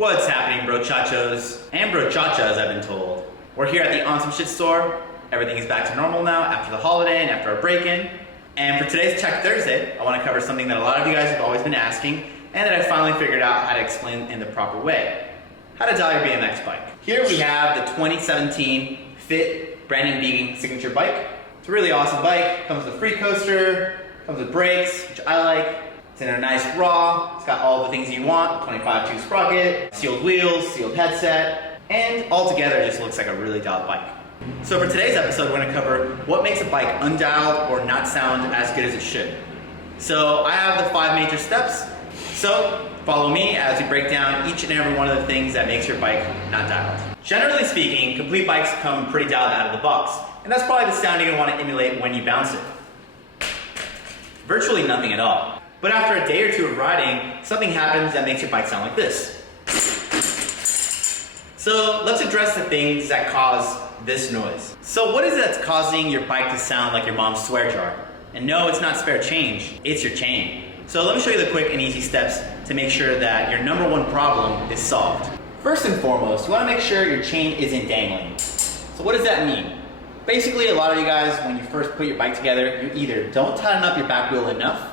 What's happening, brochachos and brochachas, I've been told. We're here at the Awesome Shit store. Everything is back to normal now after the holiday and after our break-in. And for today's Tech Thursday, I want to cover something that a lot of you guys have always been asking and that I finally figured out how to explain in the proper way. How to dial your BMX bike. Here we have the 2017 Fit Brandon Beating signature bike. It's a really awesome bike. Comes with a free coaster, comes with brakes, which I like. It's in a nice raw. It's got all the things you want. 25-2 sprocket, sealed wheels, sealed headset, and altogether it just looks like a really dialed bike. So for today's episode, we're going to cover what makes a bike undialed or not sound as good as it should. So I have the 5 major steps. So follow me as we break down each and every one of the things that makes your bike not dialed. Generally speaking, complete bikes come pretty dialed out of the box, and that's probably the sound you're going to want to emulate when you bounce it. Virtually nothing at all. But after a day or two of riding, something happens that makes your bike sound like this. So let's address the things that cause this noise. So what is it that's causing your bike to sound like your mom's swear jar? And no, it's not spare change, it's your chain. So let me show you the quick and easy steps to make sure that your number one problem is solved. First and foremost, you want to make sure your chain isn't dangling. So what does that mean? Basically, a lot of you guys, when you first put your bike together, you either don't tighten up your back wheel enough,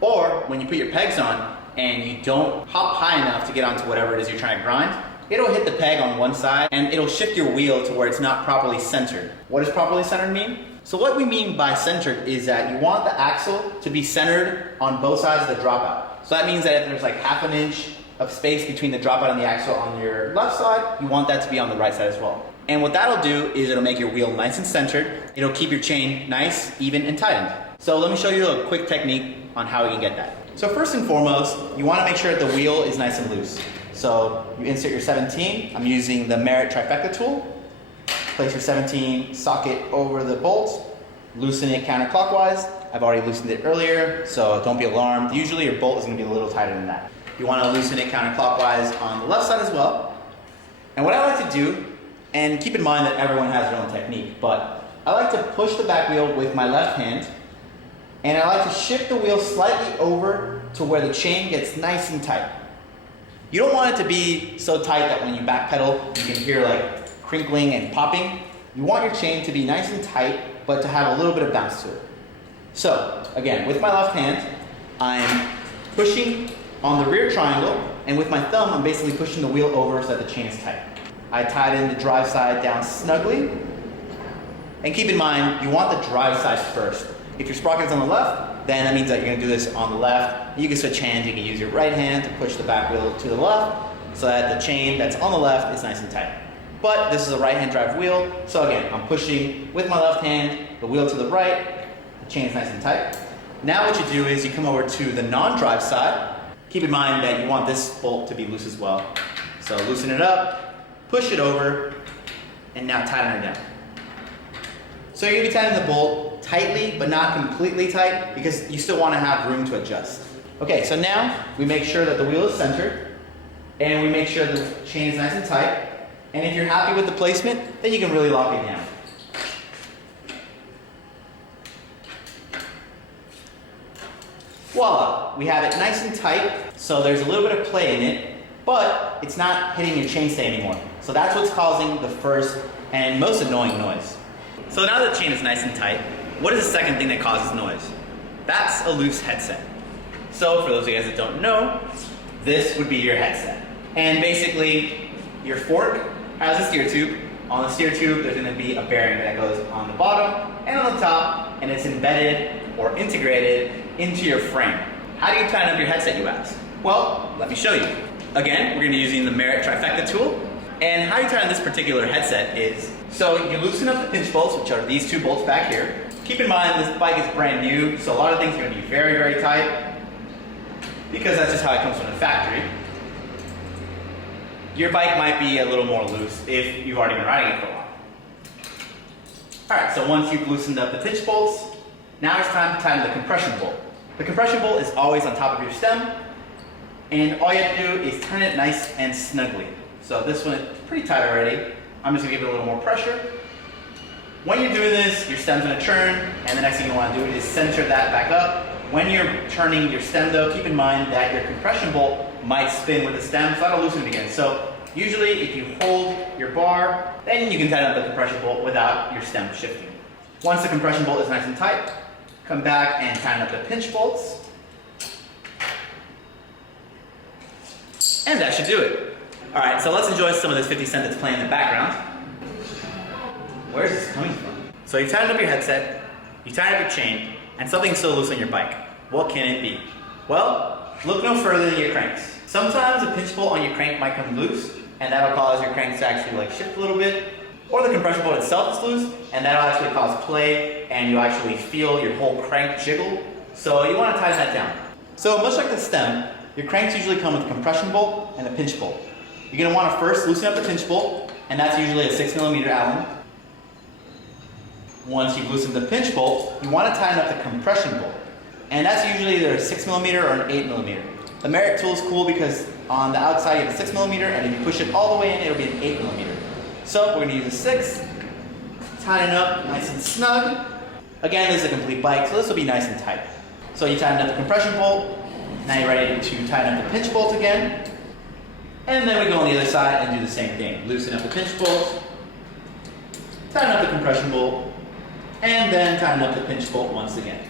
or when you put your pegs on and you don't hop high enough to get onto whatever it is you're trying to grind, it'll hit the peg on one side and it'll shift your wheel to where it's not properly centered. What does properly centered mean? So what we mean by centered is that you want the axle to be centered on both sides of the dropout. So that means that if there's like ½ an inch of space between the dropout and the axle on your left side, you want that to be on the right side as well. And what that'll do is it'll make your wheel nice and centered. It'll keep your chain nice, even, and tightened. So let me show you a quick technique on how we can get that. So first and foremost, you want to make sure that the wheel is nice and loose. So you insert your 17. I'm using the Merit Trifecta tool. Place your 17 socket over the bolt. Loosen it counterclockwise. I've already loosened it earlier, so don't be alarmed. Usually your bolt is going to be a little tighter than that. You want to loosen it counterclockwise on the left side as well. And what I like to do, and keep in mind that everyone has their own technique, but I like to push the back wheel with my left hand, and I like to shift the wheel slightly over to where the chain gets nice and tight. You don't want it to be so tight that when you backpedal, you can hear like crinkling and popping. You want your chain to be nice and tight, but to have a little bit of bounce to it. So, again, with my left hand, I'm pushing on the rear triangle, and with my thumb, I'm basically pushing the wheel over so that the chain is tight. I tighten the drive side down snugly, and keep in mind, you want the drive side first. If your sprocket is on the left, then that means that you're going to do this on the left. You can switch hands. You can use your right hand to push the back wheel to the left so that the chain that's on the left is nice and tight. But this is a right-hand drive wheel, so again, I'm pushing with my left hand, the wheel to the right, the chain is nice and tight. Now what you do is you come over to the non-drive side. Keep in mind that you want this bolt to be loose as well. So loosen it up, push it over, and now tighten it down. So you're going to be tightening the bolt tightly, but not completely tight, because you still want to have room to adjust. Okay, so now we make sure that the wheel is centered, and we make sure the chain is nice and tight. And if you're happy with the placement, then you can really lock it down. Voila, we have it nice and tight, so there's a little bit of play in it, but it's not hitting your chainstay anymore. So that's what's causing the first and most annoying noise. So now that the chain is nice and tight, what is the second thing that causes noise? That's a loose headset. So for those of you guys that don't know, this would be your headset. And basically, your fork has a steer tube. On the steer tube, there's going to be a bearing that goes on the bottom and on the top, and it's embedded or integrated into your frame. How do you tighten up your headset, you ask? Well, let me show you. Again, we're going to be using the Merit Trifecta tool. And how you tighten this particular headset is, so you loosen up the pinch bolts, which are these 2 bolts back here. Keep in mind, this bike is brand new, so a lot of things are going to be very, very tight, because that's just how it comes from the factory. Your bike might be a little more loose if you've already been riding it for a while. Alright, so once you've loosened up the pinch bolts, now it's time to tighten the compression bolt. The compression bolt is always on top of your stem, and all you have to do is turn it nice and snugly. So this one is pretty tight already. I'm just going to give it a little more pressure. When you're doing this, your stem's going to turn, and the next thing you want to do is center that back up. When you're turning your stem though, keep in mind that your compression bolt might spin with the stem, so that'll loosen it again. So usually if you hold your bar, then you can tighten up the compression bolt without your stem shifting. Once the compression bolt is nice and tight, come back and tighten up the pinch bolts. And that should do it. All right, so let's enjoy some of this 50 Cent that's playing in the background. Where is this coming from? So you tighten up your headset, you tighten up your chain, and something's still loose on your bike. What can it be? Well, look no further than your cranks. Sometimes a pinch bolt on your crank might come loose, and that'll cause your cranks to actually like shift a little bit. Or the compression bolt itself is loose, and that'll actually cause play, and you actually feel your whole crank jiggle. So you want to tighten that down. So much like the stem, your cranks usually come with a compression bolt and a pinch bolt. You're going to want to first loosen up the pinch bolt, and that's usually a 6mm Allen. Once you've loosened the pinch bolt, you want to tighten up the compression bolt. And that's usually either a 6mm or an 8mm. The Merit tool is cool because on the outside you have a 6mm, and if you push it all the way in, it'll be an 8mm. So we're going to use a 6, tighten up nice and snug. Again, this is a complete bike, so this will be nice and tight. So you tighten up the compression bolt, now you're ready to tighten up the pinch bolt again. And then we go on the other side and do the same thing. Loosen up the pinch bolt, tighten up the compression bolt, and then tighten up the pinch bolt once again.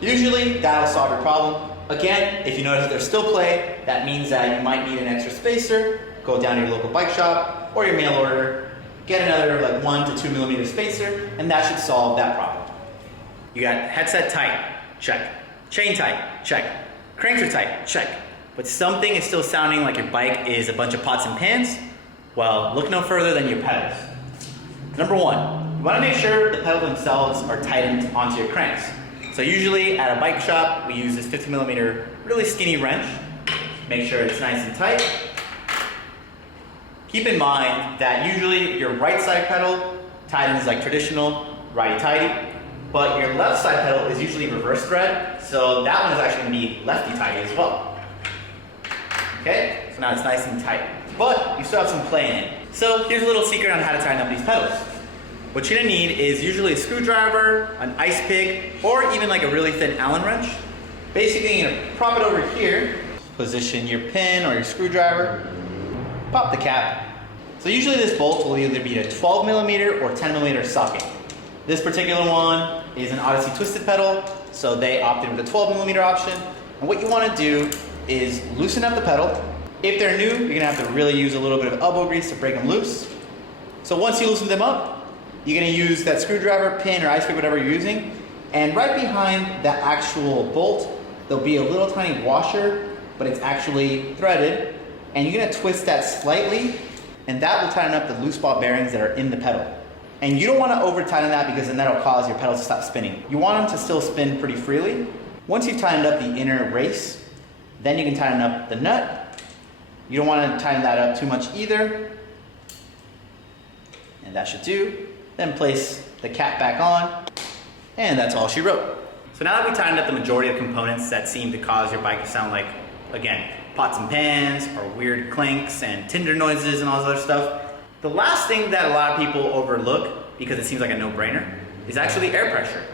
Usually that'll solve your problem. Again, if you notice that there's still play, that means that you might need an extra spacer. Go down to your local bike shop or your mail order, get another like 1 to 2mm spacer, and that should solve that problem. You got headset tight, check. Chain tight, check. Cranks are tight, check. But something is still sounding like your bike is a bunch of pots and pans. Well, look no further than your pedals. Number one, you want to make sure the pedals themselves are tightened onto your cranks. So usually at a bike shop, we use this 50mm really skinny wrench. Make sure it's nice and tight. Keep in mind that usually your right side pedal tightens like traditional, righty-tighty, but your left side pedal is usually reverse thread, so that one is actually going to be lefty-tighty as well. Okay, so now it's nice and tight, but you still have some play in it. So here's a little secret on how to tighten up these pedals. What you're going to need is usually a screwdriver, an ice pick, or even like a really thin Allen wrench. Basically, you're going to prop it over here, position your pin or your screwdriver, pop the cap. So usually this bolt will either be a 12mm or 10mm socket. This particular one is an Odyssey twisted pedal, so they opted with a 12mm option. And what you want to do is loosen up the pedal. If they're new, you're going to have to really use a little bit of elbow grease to break them loose. So once you loosen them up, you're going to use that screwdriver, pin, or ice pick, whatever you're using. And right behind the actual bolt, there'll be a little tiny washer, but it's actually threaded. And you're going to twist that slightly, and that will tighten up the loose ball bearings that are in the pedal. And you don't want to over tighten that because then that'll cause your pedals to stop spinning. You want them to still spin pretty freely. Once you've tightened up the inner race, then you can tighten up the nut. You don't want to tighten that up too much either. And that should do. Then place the cap back on, and that's all she wrote. So now that we tightened up the majority of components that seem to cause your bike to sound like, again, pots and pans, or weird clanks and tinder noises and all this other stuff, the last thing that a lot of people overlook, because it seems like a no-brainer, is actually air pressure.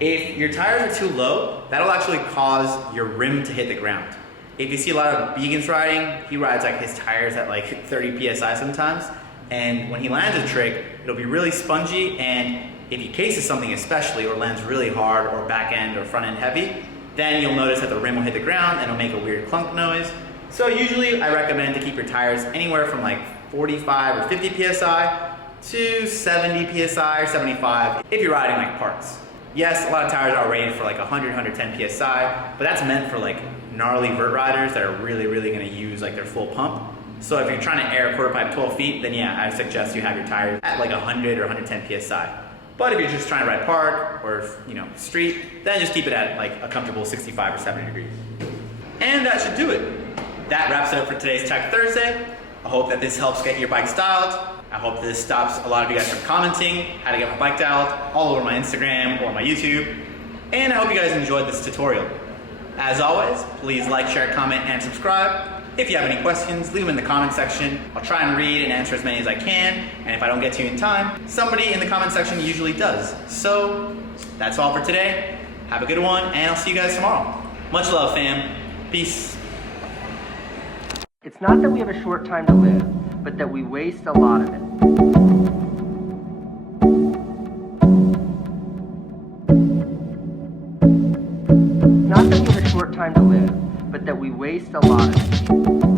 If your tires are too low, that'll actually cause your rim to hit the ground. If you see a lot of vegans riding, he rides like his tires at like 30 PSI sometimes, and when he lands a trick, it'll be really spongy, and if he cases something especially, or lands really hard, or back end or front end heavy, then you'll notice that the rim will hit the ground and it'll make a weird clunk noise. So usually I recommend to keep your tires anywhere from like 45 or 50 PSI to 70 PSI or 75 if you're riding like parts. Yes, a lot of tires are rated for like 100, 110 PSI, but that's meant for like gnarly vert riders that are really gonna use like their full pump. So if you're trying to air a quarter pipe 12 feet, then yeah, I suggest you have your tires at like 100 or 110 PSI. But if you're just trying to ride park or street, then just keep it at like a comfortable 65 or 70 degrees. And that should do it. That wraps it up for today's Tech Thursday. I hope that this helps get your bike styled. I hope this stops a lot of you guys from commenting how to get my bike dialed all over my Instagram or my YouTube. And I hope you guys enjoyed this tutorial. As always, please like, share, comment, and subscribe. If you have any questions, leave them in the comment section. I'll try and read and answer as many as I can. And if I don't get to you in time, somebody in the comment section usually does. So that's all for today. Have a good one, and I'll see you guys tomorrow. Much love, fam. Peace. It's not that we have a short time to live, but that we waste a lot of it. Not that we have a short time to live, but that we waste a lot of it.